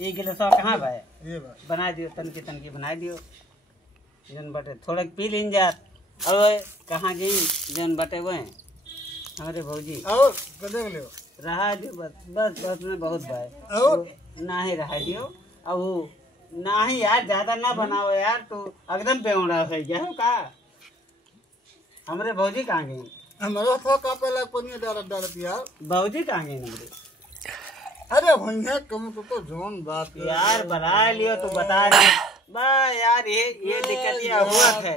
ये गिलासवा कहाँ भाई ये भाई बना दियो तनकी बना दियो जन बटे थोड़ा पी लीन जा और कहाँ गई जन बटे वो हैं हमारे भौजी और कदे ले रहा दियो बस में बहुत भाई और ना ही रहा दियो अब वो ना ही यार ज्यादा ना बनाओ यार तू एकदम बेउड़ा है क्या हो का हमारे भौजी कहाँ गई हमारा था का पहले पनीर डालत यार भौजी कहाँ गई हमारे अरे भैया कम तो जोन बात यार बना लियो तो बता रहे बा यार ये दिक्कत ये हुआ है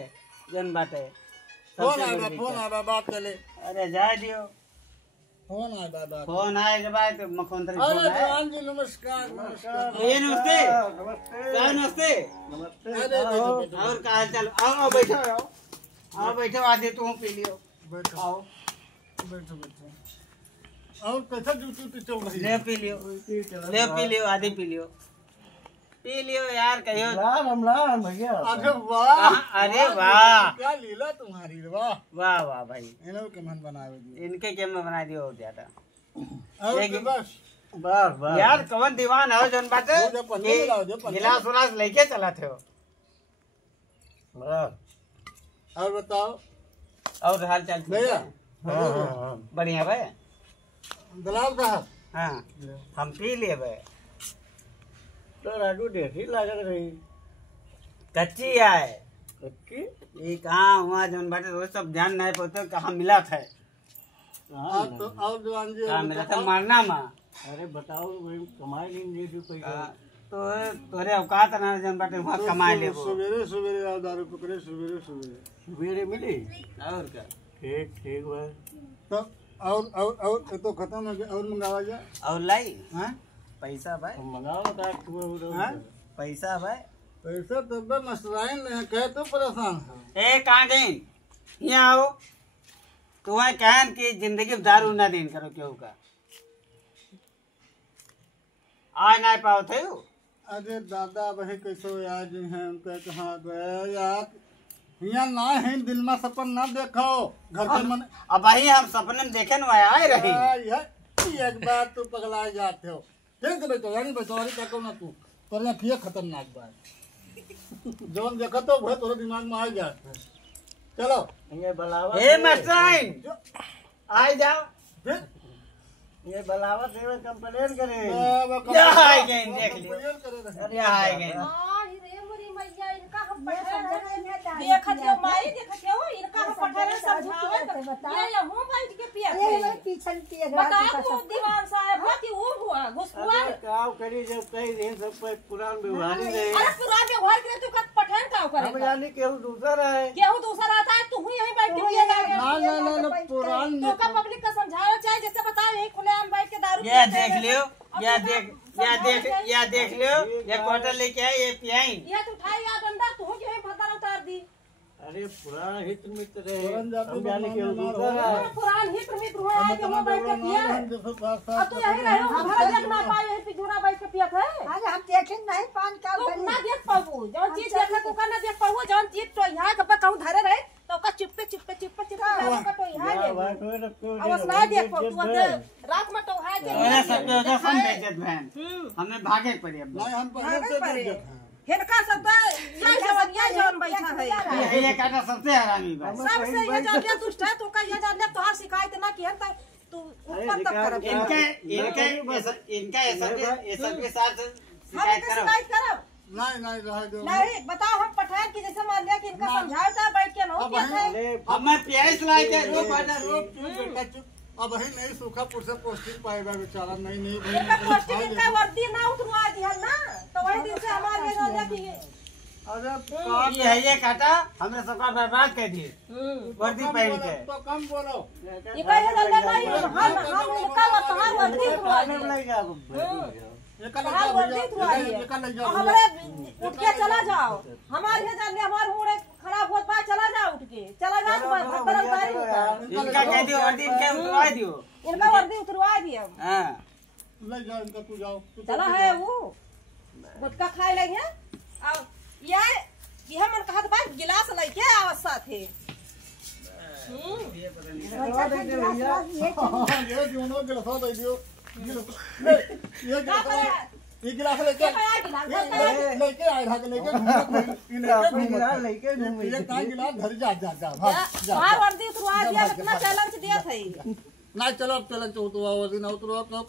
जन बात है फोन आया बात कर ले अरे जा दियो फोन आया दादा फोन आए के बाद मुख्यमंत्री फोन अरे आया जवान जी नमस्कार नमस्कार ये नमस्ते क्या नमस्ते अरे और क्या हाल चाल आओ आओ बैठो आधे तू पी लियो बैठो आओ बैठो बैठो और कैसा ड्यूटी चल रही ले है पी लियो आधे पी लियो यार कहियो राम भैया अरे वाह अरे वाह क्या लीला तुम्हारी वाह वाह वाह भाई इन्हों के मन बनावे दिए इनके गेम में बना दियो ज्यादा और तो बस वाह यार कवन दीवान हो जन बात है जो पन्ने में लाओ, जो पन्ने में। गिलास उलास लेके चला थे और बताओ और हाल चाल ठीक भैया है? बढ़िया भाई दलाल साहब हाँ हम पी लिए भाई तो राजू देसी लागत रही कच्ची आए कच्ची ये कहाँ हुआ जन बाटे वो सब ध्यान नहीं पड़ते कहाँ मिला था तो और जवान जी कहाँ मिला था मारना माँ अरे बताओ भाई कमाई नहीं दे पैसा तो तोरे औकात ना जन बाटे वहाँ कमाए ले वो सवेरे सवेरे आओ दारू पकड़े सवेरे सवेरे सवेरे मिली और क्या ठीक ठीक भाई तो और ये तो खत्म हो गया और मंगावा जा और लाई हाँ पैसा भाई मंगाओ का हाँ? पैसा भाई पैसा तो बस मसराइन नहीं कहे तो परेशान है ए कहाँ गई यहाँ आओ तुम्हें कहन की जिंदगी में दारू ना देन करो क्यों का आ नहीं पाओ थे अरे दादा वही कैसो आज हैं उनका कहाँ गए यार यहाँ ना है दिल में सपन ना देखो घर के मन अब वही हम सपने में देखे न आए रहे एक बार तू पगला जाते हो ठीक है बेटो यानी बेचारी क्या कहूँ ना तू पर ना किया खतरनाक बात जौन देखा तो वह तोरे दिमाग में आ जाता है चलो ये बलावा ए मस्ताइन आ जाओ फिर ये बलावत है कंप्लेन करे बाबा क्या आए गए देख लियो कंप्लेन करे रहे। अरे आए गए देखत हो माई देखत हो इनका हम पठारे समझावत ये यहूं बैठ के पिया थे पीछे पिए बताओ वो दीवान साहब बाकी वो हुआ घुसपुआ काव करी जब कई दिन सब पे पुरान व्यवहार रहे अरे पुरान व्यवहार करे तू कब पठान का हम करे जाने केहू दूसरा है केहू दूसरा आता है तू ही यहीं बैठ के पिएगा ना पुरान तो का पब्लिक का समझाओ चाहे जैसे बताओ यहीं खुलेआम बैठ के दारू ये देख लियो या देख लियो ये क्वार्टर लेके आए ये पियाई ये तू उठाई या डंडा तू क्यों भतर उतार दी अरे पुराना हित मित्र रहे हम जाने केहू दूसरा है पुरान हित मित्र हुआ है कि वो बैठ के पिया अब तू यहीं रहे हो घर देख ना पाए यहीं पिजूरा बैठ के पिया थे आज हम देखे नहीं पान का तू ना देख पाबू जौन चीज देखे तू का ना देख पाबू जौन चीज तो यहाँ कब कहूँ धरे रहे तो का चिपके का तो यहाँ ले अब ना देख पाबू तू रात में तो है अरे सब तो हम बेइज्जत बहन हमें भागे पड़ी अब नहीं हम पहले से हिनका सब ये जौन बैठा है ये काटा सबसे हरामी बात सबसे ये जान ले दुष्ट है तू का ये जान ले तोहार शिकायत ना किहन त तू ऊपर तक कर इनका ये सब के साथ हम शिकायत इनका करो शिकायत करब नहीं रह दो नहीं बताओ हम पठान की जैसे मान लिया कि इनका समझाता बैठ के नो पिया थे अब मैं प्यास ला के रोक आना रोक बेटा चुप अब ही नहीं सूखापुर से पोस्टिंग पाएगा बेचारा नहीं इनका पोस्टिंग इनका वर्दी ना उतरवा दिया ना तो वही दिन से हमारे ये जान कि अरे ये है ये काटा हमने सबका बर्बाद कर दिए वर्दी पहन के तो कम बोलो ये कहे जान ले भाई हम इनका और तुम्हार वर्दी उतरवा दिए तुम्हार वर्दी उतरवा दिए हमारे उठ के चला जाओ हमारे ये जान ले हमार मुंह खराब होत बा चला जा उठ के चला जा भत्तर उतारी इनका कह दियो वर्दी इनके उतरवा दियो इनका वर्दी उतरवा दिए हां ले जाओ इनका तू जाओ चला है वो गुटखा खाए लगे अब ये मन कहा था गिलास लेके अवस्था थे ये दोनों गिलास दे दियो ये गिलास ये गिलास लेके लेके आए ढाके लेके घूम ये का गिलास घर जा जा जा भाग जा हमार वर्दी उतरवा दिया कितना चैलेंज दिया था ना चलो अब चलन तो वर्दी ना उतरो